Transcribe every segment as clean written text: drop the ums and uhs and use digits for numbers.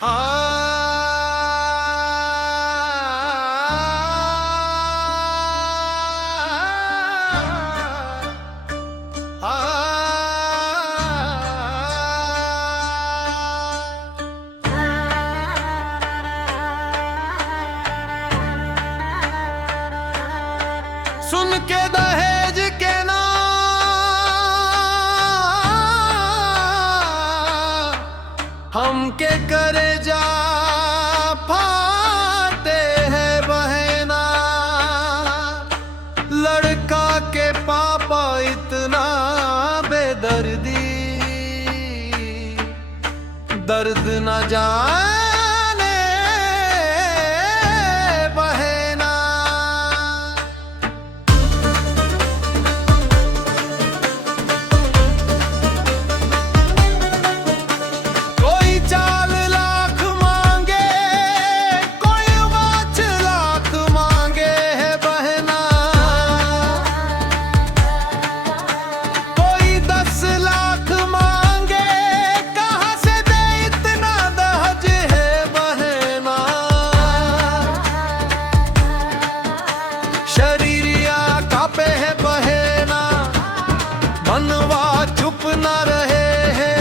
सुन के दहेज के नाम हमके करे जा फाटे है बहना। लड़का के पापा इतना बेदर्दी, दर्द न जाने बहना। कोई 4 लाख मांगे, कोई 5 लाख मांगे है बहना। कोई 10 लाख मांगे, कहाँ से दे इतना दहेज है बहना। शरीरिया कापे है बहना, मनवा चुप न रहे है।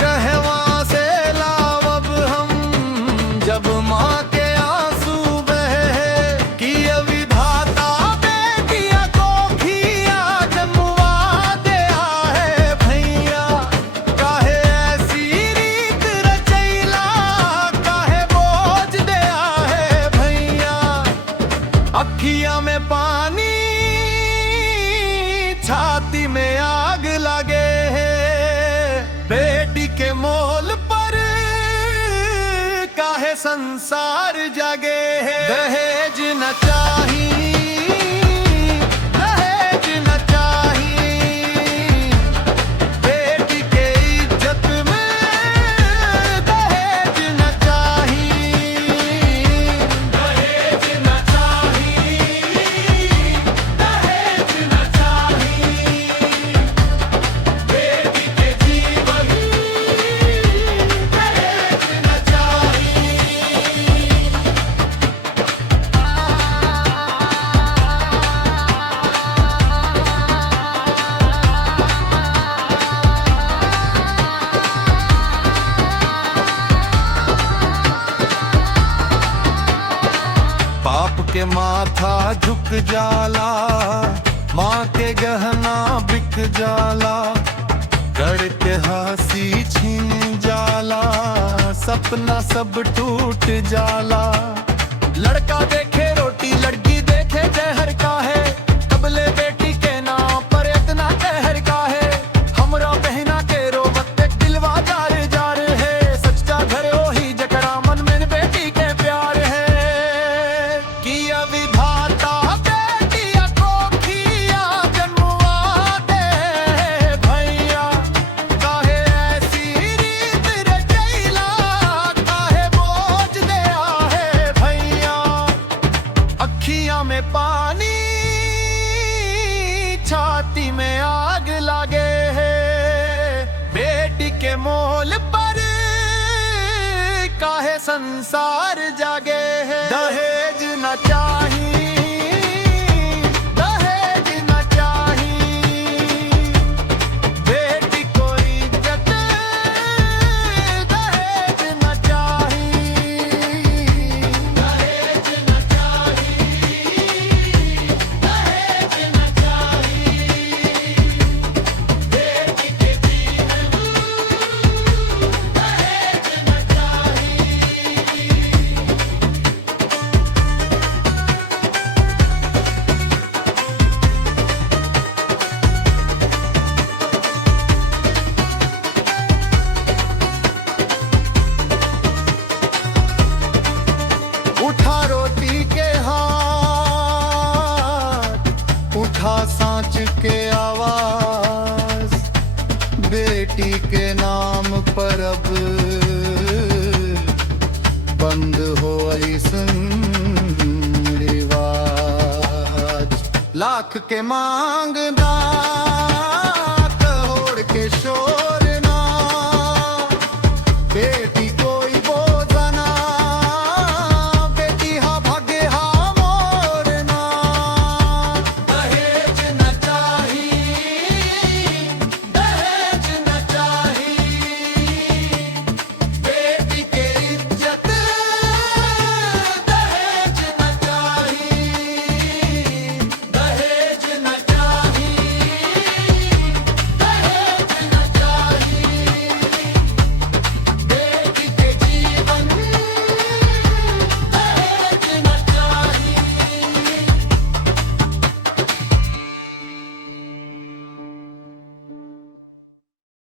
कहवा से लाव अब हम, जब माँ के आंसू बहे। कि विधाता बेटिया को खिया जन्मवा दिया है भैया। काहे ऐसी रीत रचैला, काहे बोझ दिया है भैया। अखियां में पानी, छाती में आग लगे है। बेटी के मोल पर काहे संसार जगे है। दहेज न चाही, दहेज न चाही। बेटी के इज्जत में दहेज न चाही। दहेज न चाही, दहेज न चाही। बेटी के जीवन दहेज न चाही। बाप के माथा झुक जाला, माँ के गहना बिक जाला। घर के हंसी छीन जाला, सपना सब टूट जाला। लड़का देखे रोटी, लड़की देखे जहर का है। कबले बेटी के नाम पर इतना कहर का है। हमरा बहना के रोवत देख दिलवा जार जार है। सच्चा घर ओही जकरा मन में बेटी के प्यार है। कि विधाता बेटिया को खिया जन्मवा दे भैया। काहे ऐसी रीत रचैला, काहे बोझ दिया है भैया। अखियां में पानी, छाती में आग लगे है। बेटी के मोल पर काहे संसार जागे है। दहेज न चाही, दहेज न चाही। बेटी को इज्जत दहेज न चाही। दहेज न चाही, दहेज न चाही। बेटी के जीवन दहेज न चाही। उठा रोटी के हाथ, उठा सांच के आवाज। बेटी के नाम पर अब बंद हो ऐसन रिवाज। लाख के मांगदा